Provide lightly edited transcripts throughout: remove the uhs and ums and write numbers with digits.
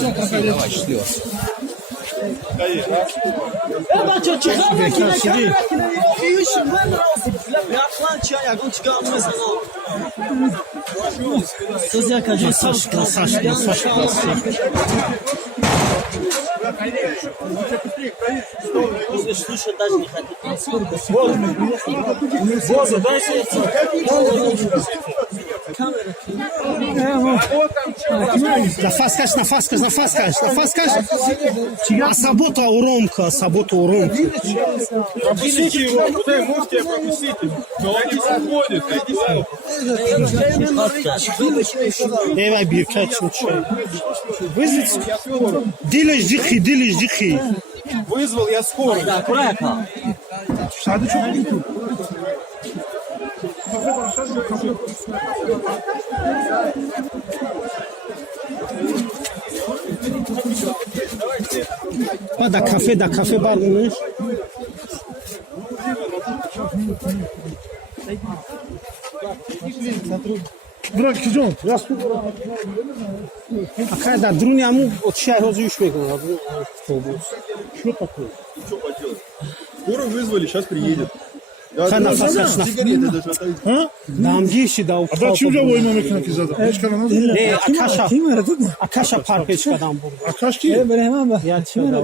Давай, шлет. Слушай, даже не хотят. А сабота уромка, Пропустите его, куда ему можете пропустить? Но он не заходит. Eva birkaç uçak. Diliş dikhi. Вызвал я скорую. Da kafe barmış. Bırak kızım. Какая да друняму от чай розуюш мекона. Что такое? Скорую вызвали, сейчас приедет. Хана фасашна. Сигареты даже отойдут. Дамгиши да упал. Ada kimce oyma mekanaki zaten. Hiç kalamaz. Ne Akasha parpechkadan burdu. Akaş ki. Ya çevre.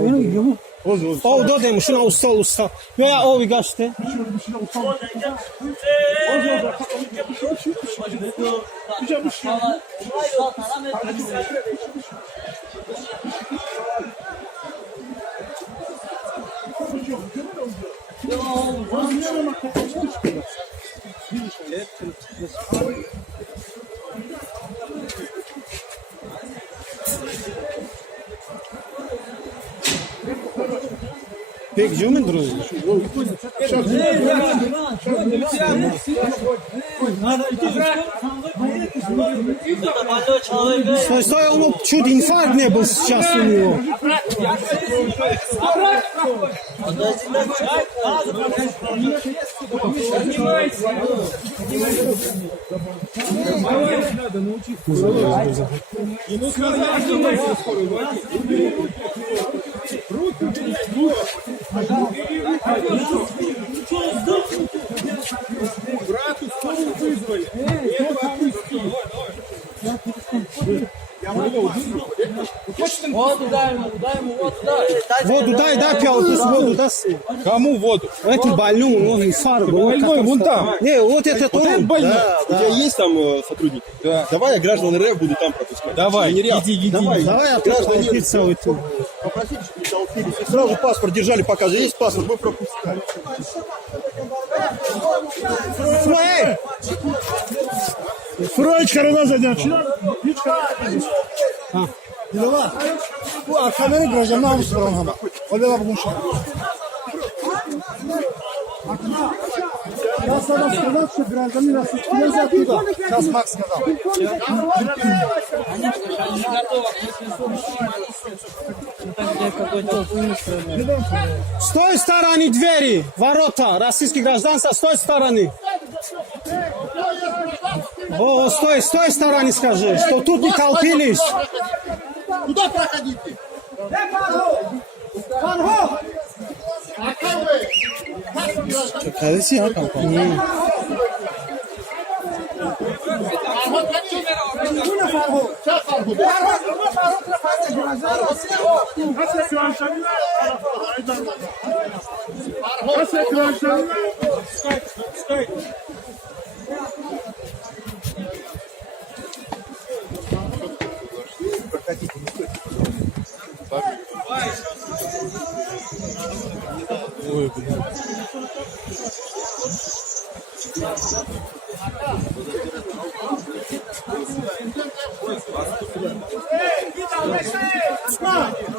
O dodem şuna usta. Yo ya ovi gaçte. Peki cümle duruyor. Стой, он чуть инфаркт не был сейчас у него. Брату скорую вызвали. Этого опусти. Воду дай ему, воду дай. Воду дай, пялку, воду дай. Кому воду? Этому больному, он инфаркт. Больной вон там. Не, вот этот Вот этот он. больной. У тебя есть там сотрудники? Да. Давай я граждан РФ буду там пропускать. Давай, иди. Давай, Давай я толпиться в эту. попросите, чтобы не толпились. И сразу паспорт держали, показывали. Есть паспорт, мы пропускали. Эй! Fıraç karına zaten. Hiç karına. Dilova. Bu arkaları kıracağım. Ne yapmışsın bana ama? Öyle bak bu şey. Я сам сказал, что гражданин нас нельзя туда. Сейчас Макс сказал. С той стороны двери, ворота, российских гражданства, с той стороны. О, с той стороны скажи, что тут не толпились. Куда проходите?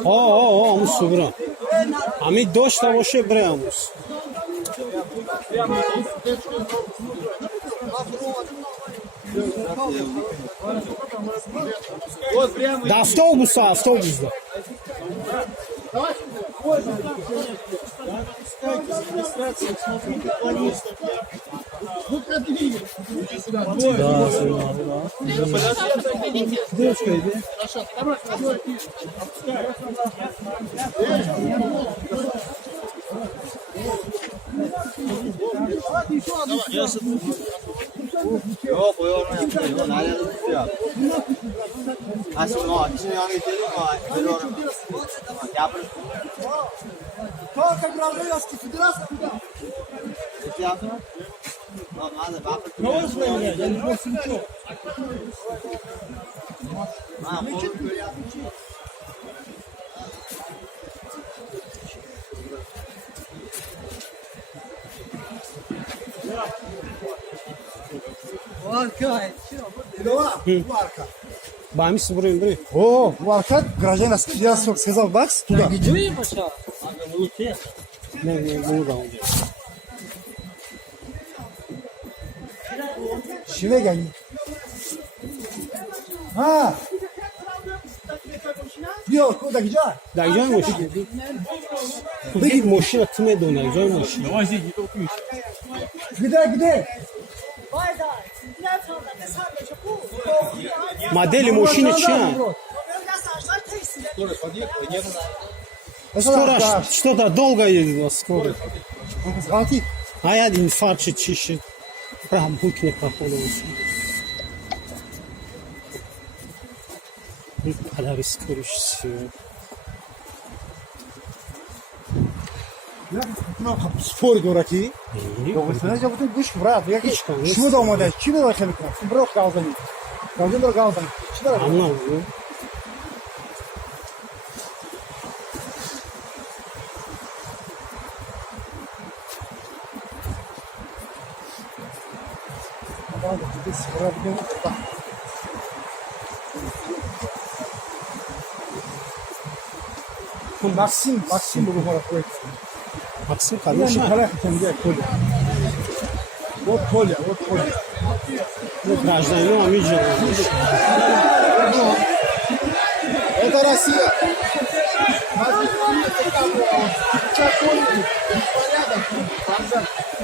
Амус субра. Ами дошта боше бре амус. Да автобус да. Девочка, иди. Только Гражданской Федерации куда? Варка. Бамис, бры. О, Варка, Гражданской Федерации, сказал Бакс, туда. Чує почав? Не дам. Şive geldi. Ha. Yok, o da güzel. Да, где машина? Ты машина к тебе до где машина? Gide. Модели машины чья? Скоро что-то долго ездила, скоро. Алтı. А я инфаркт чищет. Прям букне проходил. Когда рискуешь. Spor oraki. Sadece bu kuş bırak. Ya ki şunu da olmadı. Kimi de bakayım. Bırak kaldı. Kaldı. Anlamıyorum. Максим bunu bana koy. Максим, Yani конечно. para kendi koy. Вот Коля. Гражданин, а видел. Это Россия.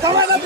Давай на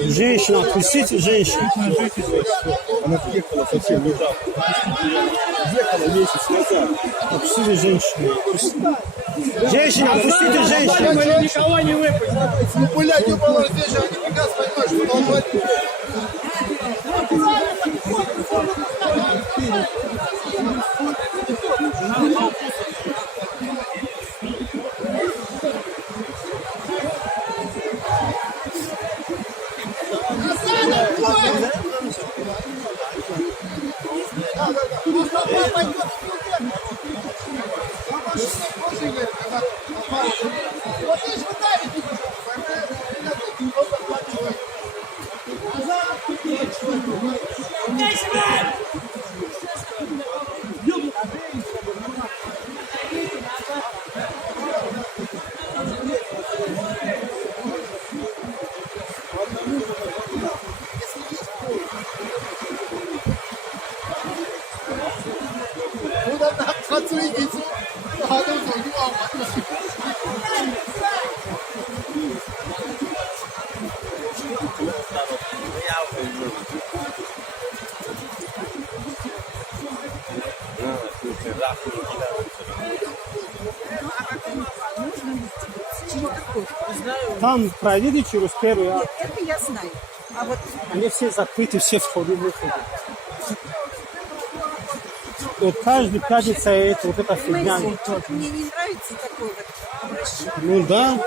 Женщина, отпустите женщину. Она приехала совсем недавно. Приехала месяц назад. Отпустите женщину. Женщина, отпустите женщину. Никого не выпустят. Ну, блядь, ебало здесь же, они прекрасно понимают, что долбать. Buradan da katı gitsin. Daha da uzun. Там пройдите через первый акт. Это я знаю. А вот Они все закрыты, все входы-выходы. Вот каждый пятница это вот эта фигня. мне не нравится такое вот обращение. Ну да.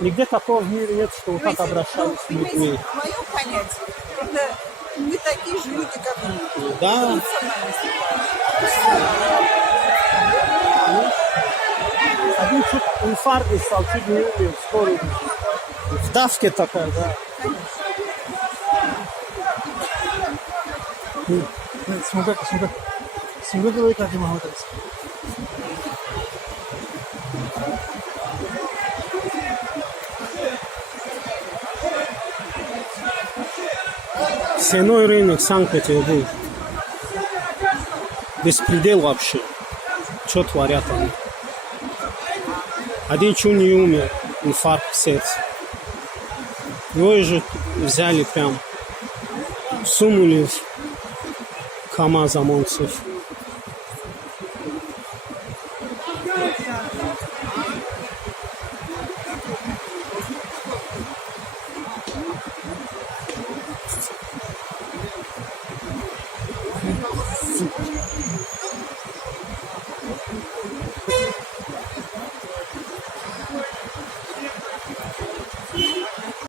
Нигде такого в мире нет, что вот так обращались с Понимаете, людьми. в моем понятии, это мы такие же люди, как вы. Да. Один чуть инфаркт стал, чуть не умер, скорый. В давке такая, да. Смотри, смотри. Смотри, как я могу это. Сеной рынок, Санкт-Петербург. Беспредел вообще. Что творят они? Один чуть не умер, инфаркт сердца. Его же взяли прям, сунули в КамАЗ ОМОНцев.